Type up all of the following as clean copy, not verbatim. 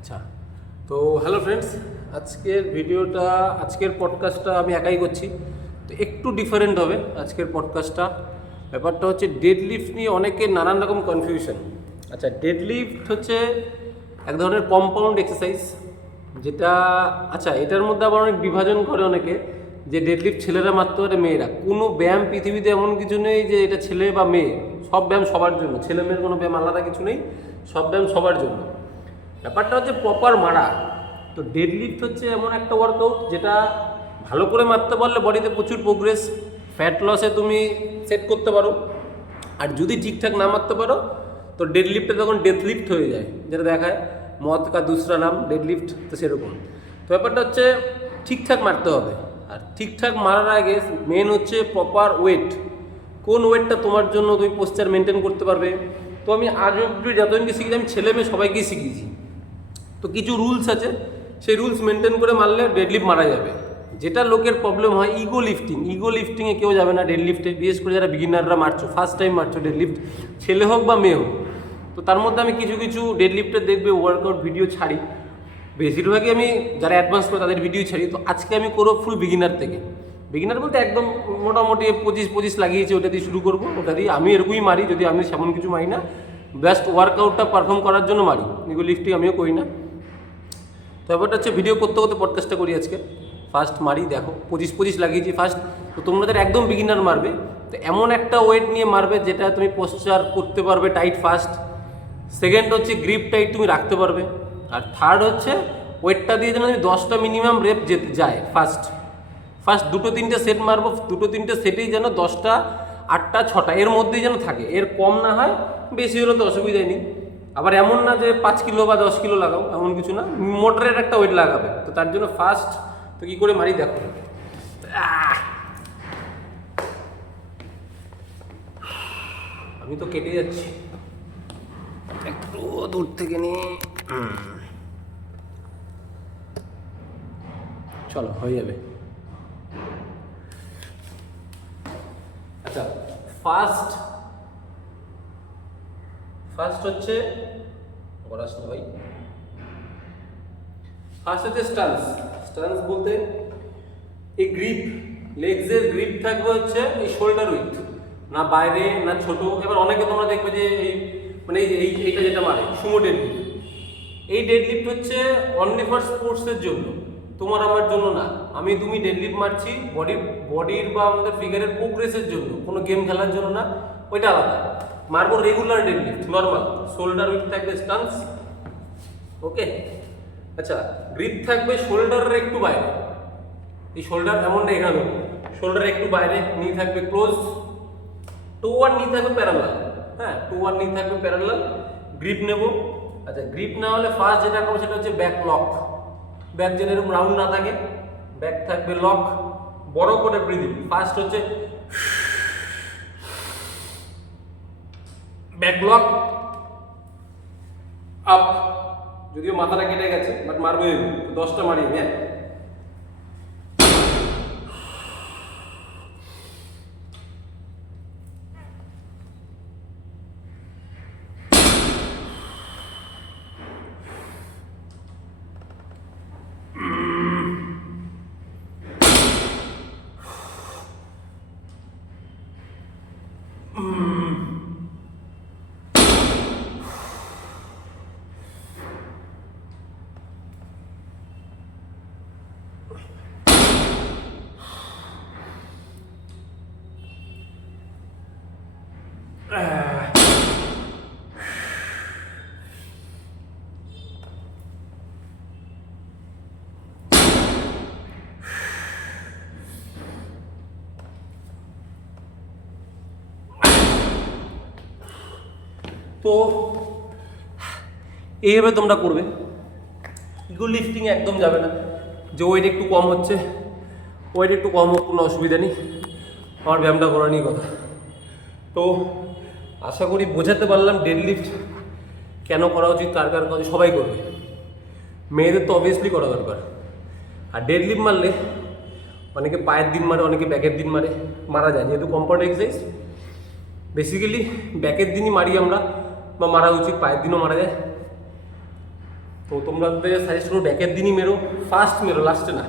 আচ্ছা, তো hello friends, আজকের পডকাস্টটা আমি একাই করছি। তো একটু ডিফারেন্ট হবে আজকের পডকাস্টটা। ব্যাপারটা হচ্ছে ডেডলিফট নিয়ে অনেকের নানান রকম কনফিউশন। আচ্ছা, ডেডলিফট হচ্ছে এক ধরনের কম্পাউন্ড এক্সারসাইজ, যেটা এটার মধ্যে আবার অনেক বিভাজন করে অনেকে, যে ডেডলিফট ছেলেরা মারতে পারে, মেয়েরা। কোনো ব্যায়াম পৃথিবীতে এমন কিছু নেই যে এটা ছেলে বা মেয়ে, সব ব্যায়াম সবার জন্য। ছেলে মেয়ের কোনো ব্যায়াম আলাদা কিছু নেই, সব ব্যায়াম সবার জন্য। ব্যাপারটা হচ্ছে প্রপার মারা। তো ডেডলিফট হচ্ছে এমন একটা ওয়ার্কআউট যেটা ভালো করে মারতে পারলে বডিতে প্রচুর প্রোগ্রেস, ফ্যাট লসে তুমি সেট করতে পারো। আর যদি ঠিকঠাক না মারতে পারো তো ডেডলিফটে তখন ডেথলিফট হয়ে যায়, যেটা দেখায় মদ কা দুসরা নাম ডেডলিফট। তো সেরকম তো ব্যাপারটা হচ্ছে ঠিকঠাক মারতে হবে। আর ঠিকঠাক মারার আগে মেন হচ্ছে প্রপার ওয়েট। কোন ওয়েটটা তোমার জন্য তুমি পোস্টার মেনটেন করতে পারবে। তো আমি আজ অব্দি যতজনকে শিখেছি, আমি ছেলে মেয়ে সবাইকেই শিখিয়েছি। তো কিছু রুলস আছে, সেই রুলস মেনটেন করে মারলে ডেডলিফট মারা যাবে। যেটা লোকের প্রবলেম হয় ইগো লিফটিংয়ে কেউ যাবে না ডেডলিফটে, বিশেষ করে যারা বিগিনাররা মারছো, ফার্স্ট টাইম মারছো ডেডলিফট, ছেলে হোক বা মেয়ে হোক। তো তার মধ্যে আমি কিছু কিছু ডেডলিফটের দেখবে ওয়ার্কআউট ভিডিও ছাড়ি। বেশিরভাগই আমি যারা অ্যাডভান্স করে তাদের ভিডিও ছাড়ি। তো আজকে আমি করবো ফুল বিগিনার থেকে। বিগিনার বলতে একদম মোটামুটি 25 লাগিয়েছি, ওটা দিয়ে শুরু করবো। ওটা দিয়ে আমি এরকমই মারি, যদি আমি সেমন কিছু মারি না, বেস্ট ওয়ার্কআউটটা পারফর্ম করার জন্য মারি। ইগো লিফটিং আমিও করি না। তো ব্যাপারটা হচ্ছে ভিডিও করতে করতে পডকাস্টটা করি আজকে। ফার্স্ট মারি, দেখো 25 লাগিয়েছি ফার্স্ট। তো তোমরা যারা একদম বিগিনার মারবে, তো এমন একটা ওয়েট নিয়ে মারবে যেটা তুমি পোস্চার করতে পারবে টাইট ফার্স্ট। সেকেন্ড হচ্ছে গ্রিপ টাইট তুমি রাখতে পারবে। আর থার্ড হচ্ছে ওয়েটটা দিয়ে যেন তুমি 10টা মিনিমাম রেপ যেতে যায়। ফার্স্ট 2-3টে সেট মারবো, 2-3টে সেটেই যেন 10টা 8টা 6টা এর মধ্যেই যেন থাকে, এর কম না হয়। বেশি হলে তো অসুবিধাই নেই। আবার এমন না যে 5 কিলো বা 10 কিলো লাগাও, এমন কিছু না, মোটরের একটা ওয়েট লাগাবে। তো তার জন্য ফার্স্ট তো কী করে মারি দেখো। আমি তো কেটে যাচ্ছি, একটু দূর থেকে নিয়ে চলো, হয়ে যাবে। আচ্ছা, ফার্স্ট হচ্ছে বলাস না ভাই। ফার্স্ট হচ্ছে স্টান্স বলতে এই গ্রিপ, লেগসের গ্রিপ থাকবে হচ্ছে এই শোল্ডার উইথ, না বাইরে না ছোট। এবার অনেকে তোমরা দেখবে যে এই মানে এইটা যেটা মারে সুমো ডেডলিফট, এই ডেডলিফট হচ্ছে অনলি ফর স্পোর্টসের জন্য, তোমার আমার জন্য না। তুমি ডেডলিফট মারছি বডির বা আমাদের ফিগারের প্রোগ্রেসের জন্য, কোনো গেম খেলার জন্য না, ওইটা আলাদা। মারবো regular deadlift normal, shoulder with থাকবে স্টান্স। ওকে, আচ্ছা, গ্রিপ থাকবে শোল্ডারের একটু বাইরে। এই শোল্ডার এমন না, এখানে শোল্ডার একটু বাইরে, নি থাকবে ক্লোজ, টো আর নি থাকবে প্যারালাল। হ্যাঁ, টো আর নি থাকবে প্যারালাল। গ্রিপ নেব। আচ্ছা, গ্রিপ না হলে ফার্স্ট যেটা করবো সেটা হচ্ছে ব্যাক লক। ব্যাক যেন এরকম রাউন্ড না থাকে, ব্যাক থাকবে লক, বড় করে ব্রিদিং। ফার্স্ট হচ্ছে ব্যাক লক আপ, যদিও মাথাটা কেটে গেছে, বাট মারবো 10টা মারি। হ্যাঁ, তো এইভাবে তোমরা করবে। ইগো লিফটিং একদম যাবে না যে ওয়েট একটু কম হচ্ছে, ওয়েট একটু কম হোক, কোনো অসুবিধা নেই, আমার ব্যায়ামটা করা নিয়ে কথা। তো আশা করি বোঝাতে পারলাম ডেডলিফট কেন করা উচিত, কার কার কাজ সবাই করবে। মেয়েদের তো অবভিয়াসলি করা দরকার। আর ডেডলিফট মারলে অনেকে পায়ের দিন মারে, অনেকে ব্যাকের দিন মারা যায়, যেহেতু কম্পাউন্ড এক্সারসাইজ। বেসিক্যালি ব্যাকের দিনই মারি আমরা, বা মারা উচিত, পায়ের দিনও মারা যায়। তো তোমরা সাজেস্ট করো ব্যাকের দিনই মেরো, ফার্স্ট মেরো, লাস্টে না।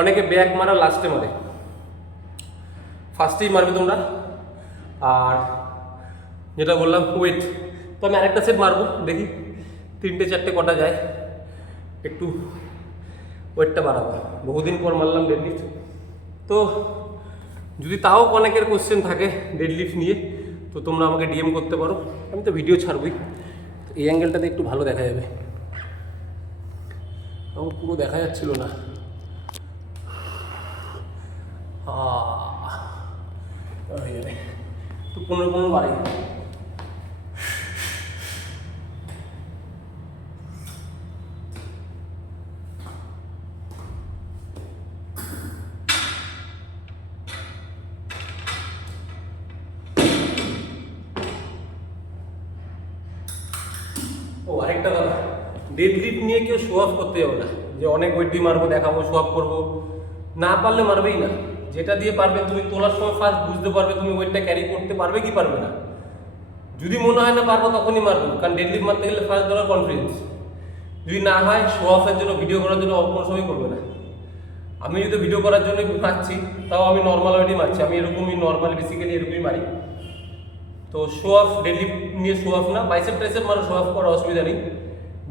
অনেকে ব্যাক মারা লাস্টে মারে, ফার্স্টেই মারবে তোমরা। আর যেটা বললাম ওয়েট, তো আমি আরেকটা সেট মারবো, দেখি 3-4 কটা যায়, একটু ওয়েটটা বাড়াবো। বহুদিন পর মারলাম ডেডলিফট। তো যদি তাও অনেকের কোশ্চেন থাকে ডেডলিফট নিয়ে, তো তোমরা আমাকে ডিএম করতে পারো, আমি তো ভিডিও ছাড়বই। তো এই অ্যাঙ্গেলটাতে একটু ভালো দেখা যাবে, আমার পুরো দেখা যাচ্ছিল না। হয়ে যাবে তো 15 বাড়াই। ও আরেকটা কথা, ডেডলিফট নিয়ে কেউ শো অফ করতে যাবে না, যে অনেক ওয়েট দিয়ে মারবো, দেখাবো, শো অফ করবো। না পারলে মারবেই না। যেটা দিয়ে পারবে, তুমি তোলার সময় ফার্স্ট বুঝতে পারবে তুমি ওয়েটটা ক্যারি করতে পারবে কি পারবে না। যদি মনে হয় না পারবো তখনই মারবো, কারণ ডেডলিফট মারতে গেলে ফার্স্ট ধরার কনফিডেন্স। যদি না হয় শো অফের জন্য, ভিডিও করার জন্য অল্প সময় করবে না। আমি যদি ভিডিও করার জন্য মারছি, তাও আমি নর্মাল ওয়েটই মারছি, আমি এরকমই নর্মাল বেসিক্যালি এরকমই মারি। তো শো অফ ডেডলিফট নিয়ে শো অফ না, বাইসেপ ট্রাইসেপ মারো, শো অফ করার অসুবিধা নেই।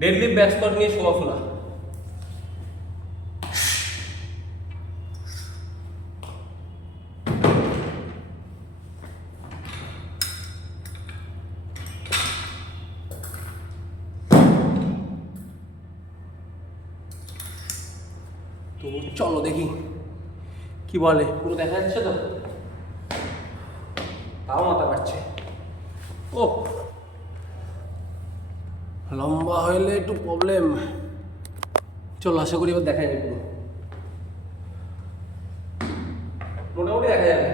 ডেডলিফট ব্যাক স্কোয়াট নিয়ে শো অফ না। তো চলো দেখি কি বলে, পুরো দেখা যাচ্ছে তো, তাও মাথা কাটছে। ও লম্বা হইলে একটু প্রবলেম। চলো আশা করি এবার দেখা যাবে, পুরো মোটামুটি দেখা যাবে।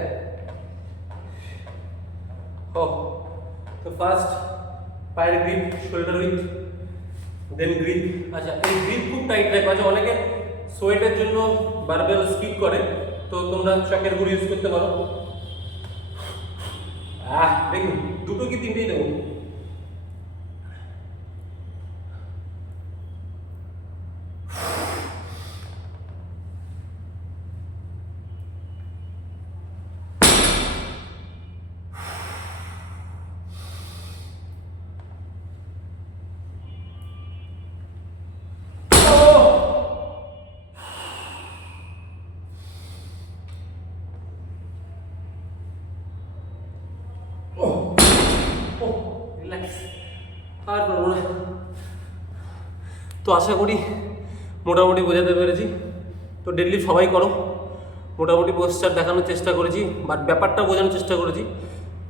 ও তো ফার্স্ট পায়ের grip, shoulder with, then grip. আচ্ছা, এই গ্রিপ খুব টাইট রাখবে। আচ্ছা, অনেকে সোয়েটের জন্য বারবেল স্কিপ করে, তো তোমরা চকের গুঁড়ি ইউজ করতে পারো। দেখুন, দুটো কি তিনটেই দেবো? আর পারবো না। তো আশা করি মোটামুটি বোঝাতে পেরেছি। তো ডেডলিফট সবাই করো, মোটামুটি পোস্টার দেখানোর চেষ্টা করেছি, বাট ব্যাপারটা বোঝানোর চেষ্টা করেছি।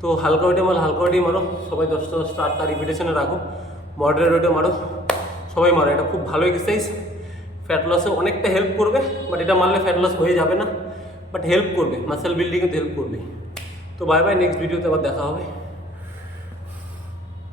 তো হালকা ওয়েটে মারো, হালকা ওয়েটেই মারো, সবাই 10টা 8টা রিপিটেশনে রাখো, মডারেট ওয়েটে মারো, সবাই মারো। এটা খুব ভালো এক্সারসাইজ, ফ্যাট লসে অনেকটা হেল্প করবে। বাট এটা মারলে ফ্যাট লস হয়ে যাবে না, বাট হেল্প করবে, মাসেল বিল্ডিংয়ে হেল্প করবে। তো বাই বাই, নেক্সট ভিডিওতে আবার দেখা হবে।